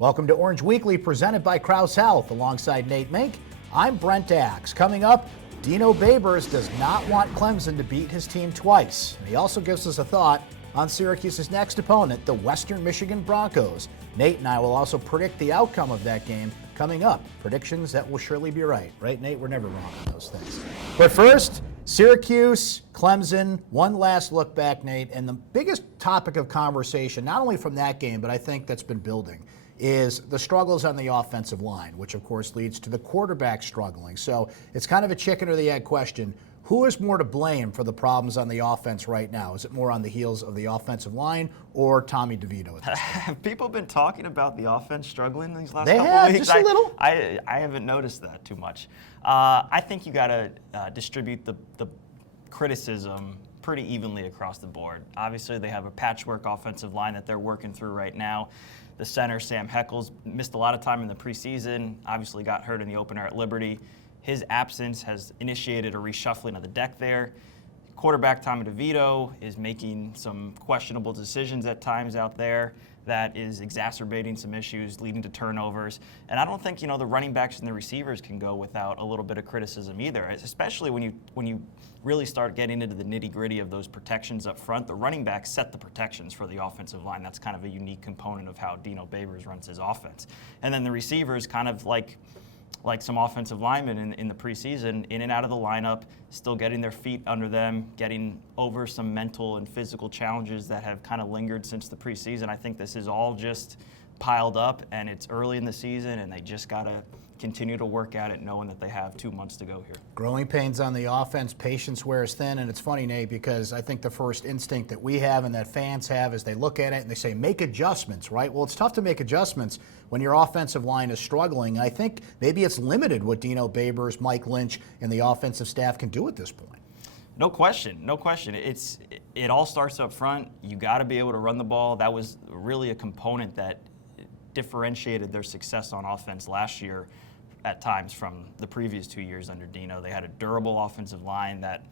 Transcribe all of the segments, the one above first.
Welcome to Orange Weekly, presented by Krause Health. Alongside Nate Mink, I'm Brent. Coming up, Dino Babers does not want Clemson to beat his team twice. And he also gives us a thought on Syracuse's next opponent, the Western Michigan Broncos. Nate and I will also predict the outcome of that game coming up. Predictions that will surely be right. Right, Nate? We're never wrong on those things. But first, Syracuse, Clemson, one last look back, Nate. And the biggest topic of conversation, not only from that game, but I think that's been building, is the struggles on the offensive line, which of course leads to the quarterback struggling. So it's kind of a chicken or the egg question. Who is more to blame for the problems on the offense right now? Is it more on the heels of the offensive line or Tommy DeVito? Have people been talking about the offense struggling these last couple weeks? Just a little. I haven't noticed that too much. I think you got to distribute the criticism pretty evenly across the board. Obviously, they have a patchwork offensive line that they're working through right now. The center, Sam Heckles, missed a lot of time in the preseason, obviously got hurt in the opener at Liberty. His absence has initiated a reshuffling of the deck there. Quarterback Tommy DeVito is making some questionable decisions at times out there that is exacerbating some issues, leading to turnovers. And I don't think, the running backs and the receivers can go without a little bit of criticism either, especially when you really start getting into the nitty-gritty of those protections up front. The running backs set the protections for the offensive line. That's kind of a unique component of how Dino Babers runs his offense. And then the receivers, kind of like some offensive linemen in the preseason, in and out of the lineup, still getting their feet under them, getting over some mental and physical challenges that have kind of lingered since the preseason. I think this is all just piled up, and it's early in the season, and they just got to continue to work at it, knowing that they have 2 months to go here. Growing pains on the offense, patience wears thin, and it's funny, Nate, because I think the first instinct that we have and that fans have is they look at it and they say, make adjustments, right? Well, it's tough to make adjustments when your offensive line is struggling. I think maybe it's limited what Dino Babers, Mike Lynch, and the offensive staff can do at this point. No question. It all starts up front. You got to be able to run the ball. That was really a component that differentiated their success on offense last year at times from the previous 2 years under Dino. They had a durable offensive line that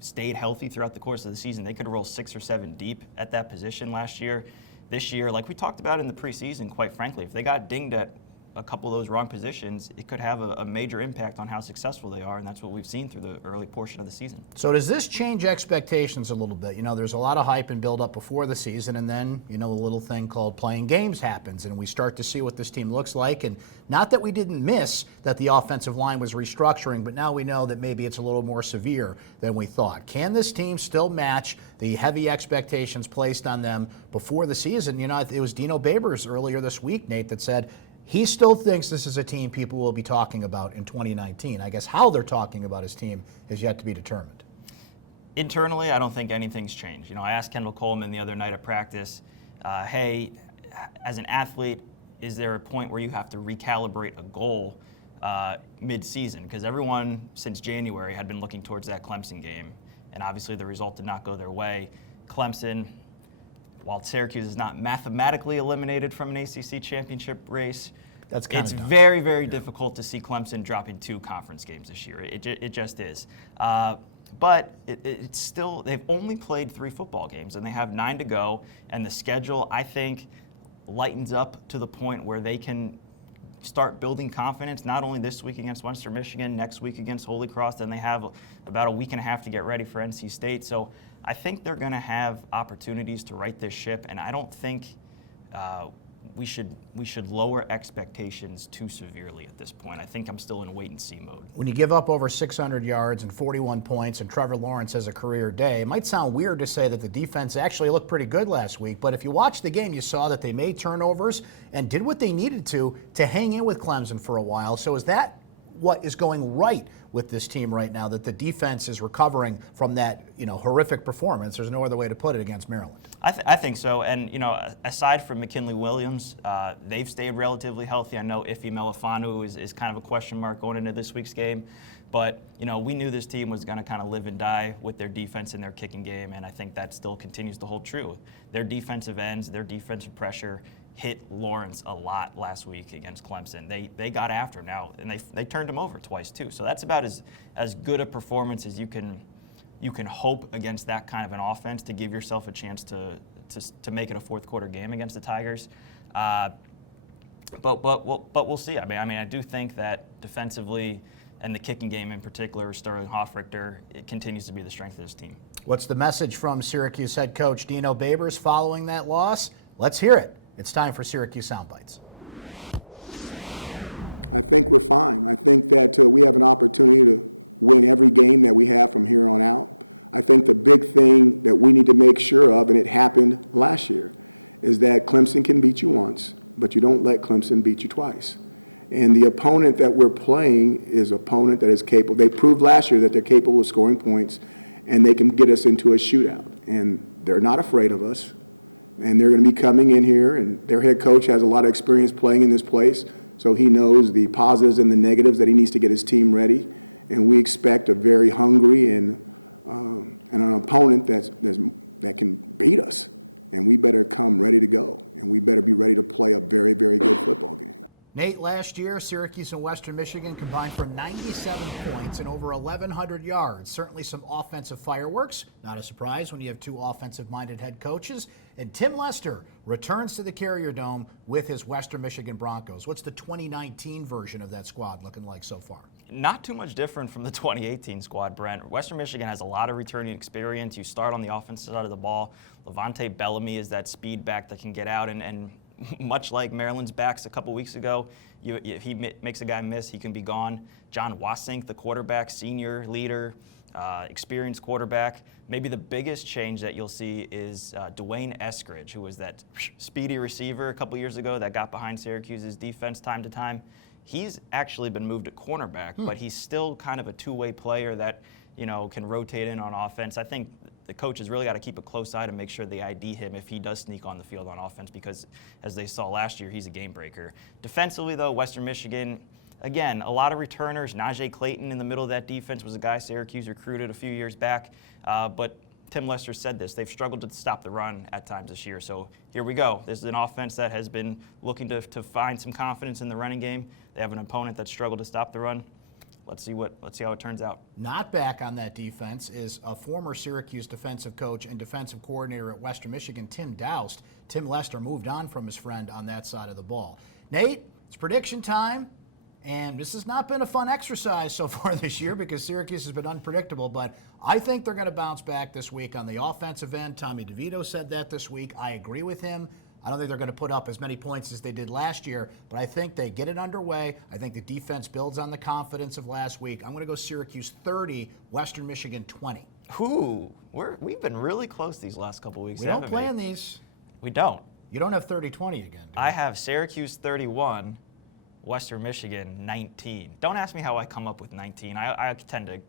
stayed healthy throughout the course of the season. They could roll 6 or 7 deep at that position last year. This year, like we talked about in the preseason, quite frankly, if they got dinged at a couple of those wrong positions, it could have a major impact on how successful they are, and that's what we've seen through the early portion of the season. So does this change expectations a little bit? There's a lot of hype and build up before the season, and then, a little thing called playing games happens, and we start to see what this team looks like. And not that we didn't miss that the offensive line was restructuring, but now we know that maybe it's a little more severe than we thought. Can this team still match the heavy expectations placed on them before the season? It was Dino Babers earlier this week, Nate, that said he still thinks this is a team people will be talking about in 2019. I guess how they're talking about his team is yet to be determined. Internally, I don't think anything's changed. I asked Kendall Coleman the other night at practice, hey, as an athlete, is there a point where you have to recalibrate a goal mid-season? Because everyone since January had been looking towards that Clemson game, and obviously the result did not go their way. Clemson, while Syracuse is not mathematically eliminated from an ACC championship race, it's very, very difficult to see Clemson dropping 2 conference games this year. It just is. But it's still, they've only played 3 football games, and they have 9 to go. And the schedule, I think, lightens up to the point where they can start building confidence, not only this week against Western Michigan, next week against Holy Cross, then they have about a week and a half to get ready for NC State. So I think they're going to have opportunities to right this ship, and I don't think we should lower expectations too severely at this point. I think I'm still in wait-and-see mode. When you give up over 600 yards and 41 points and Trevor Lawrence has a career day, it might sound weird to say that the defense actually looked pretty good last week, but if you watched the game, you saw that they made turnovers and did what they needed to hang in with Clemson for a while. So is that what is going right with this team right now, that the defense is recovering from that horrific performance? There's no other way to put it against Maryland. I think so. And, aside from McKinley Williams, they've stayed relatively healthy. I know Ife Melifanu is kind of a question mark going into this week's game. But, we knew this team was going to kind of live and die with their defense and their kicking game, and I think that still continues to hold true. Their defensive ends, their defensive pressure hit Lawrence a lot last week against Clemson. They got after him now, and they turned him over twice too. So that's about as good a performance as you can hope against that kind of an offense to give yourself a chance to make it a fourth quarter game against the Tigers. But we'll see. I mean, I do think that defensively, and the kicking game in particular, Sterling Hoffrichter, it continues to be the strength of this team. What's the message from Syracuse head coach Dino Babers following that loss? Let's hear it. It's time for Syracuse Soundbites. Nate, last year, Syracuse and Western Michigan combined for 97 points and over 1,100 yards. Certainly some offensive fireworks. Not a surprise when you have two offensive-minded head coaches. And Tim Lester returns to the Carrier Dome with his Western Michigan Broncos. What's the 2019 version of that squad looking like so far? Not too much different from the 2018 squad, Brent. Western Michigan has a lot of returning experience. You start on the offensive side of the ball. Levante Bellamy is that speed back that can get out and much like Maryland's backs a couple weeks ago, if he makes a guy miss, he can be gone. John Wasink, the quarterback, senior leader, experienced quarterback. Maybe the biggest change that you'll see is Dwayne Eskridge, who was that speedy receiver a couple years ago that got behind Syracuse's defense time to time. He's actually been moved to cornerback, but he's still kind of a two-way player that can rotate in on offense. I think the coaches really got to keep a close eye to make sure they ID him if he does sneak on the field on offense because, as they saw last year, he's a game breaker. Defensively, though, Western Michigan, again, a lot of returners. Najee Clayton in the middle of that defense was a guy Syracuse recruited a few years back. But Tim Lester said this. They've struggled to stop the run at times this year. So here we go. This is an offense that has been looking to find some confidence in the running game. They have an opponent that struggled to stop the run. Let's see how it turns out. Not back on that defense is a former Syracuse defensive coach and defensive coordinator at Western Michigan, Tim Doust. Tim Lester moved on from his friend on that side of the ball. Nate, it's prediction time, and this has not been a fun exercise so far this year because Syracuse has been unpredictable, but I think they're going to bounce back this week on the offensive end. Tommy DeVito said that this week. I agree with him. I don't think they're going to put up as many points as they did last year, but I think they get it underway. I think the defense builds on the confidence of last week. I'm going to go Syracuse 30, Western Michigan 20. Ooh, we've been really close these last couple weeks. We don't plan these. We don't. You don't have 30-20 again, do you? I have Syracuse 31, Western Michigan 19. Don't ask me how I come up with 19. I tend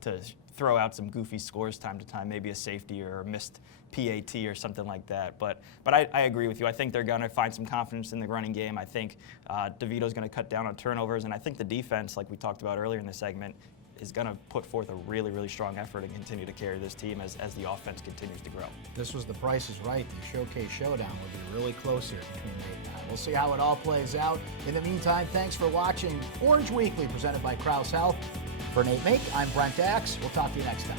to throw out some goofy scores time to time, maybe a safety or a missed PAT or something like that. But I agree with you. I think they're going to find some confidence in the running game. I think DeVito's going to cut down on turnovers, and I think the defense, like we talked about earlier in the segment, is going to put forth a really, really strong effort and continue to carry this team as the offense continues to grow. This was the Price is Right. The Showcase Showdown will be really close here between Nate and I. We'll see how it all plays out. In the meantime, thanks for watching Orange Weekly presented by Krause Health. For Nate Mink, I'm Brent Axe. We'll talk to you next time.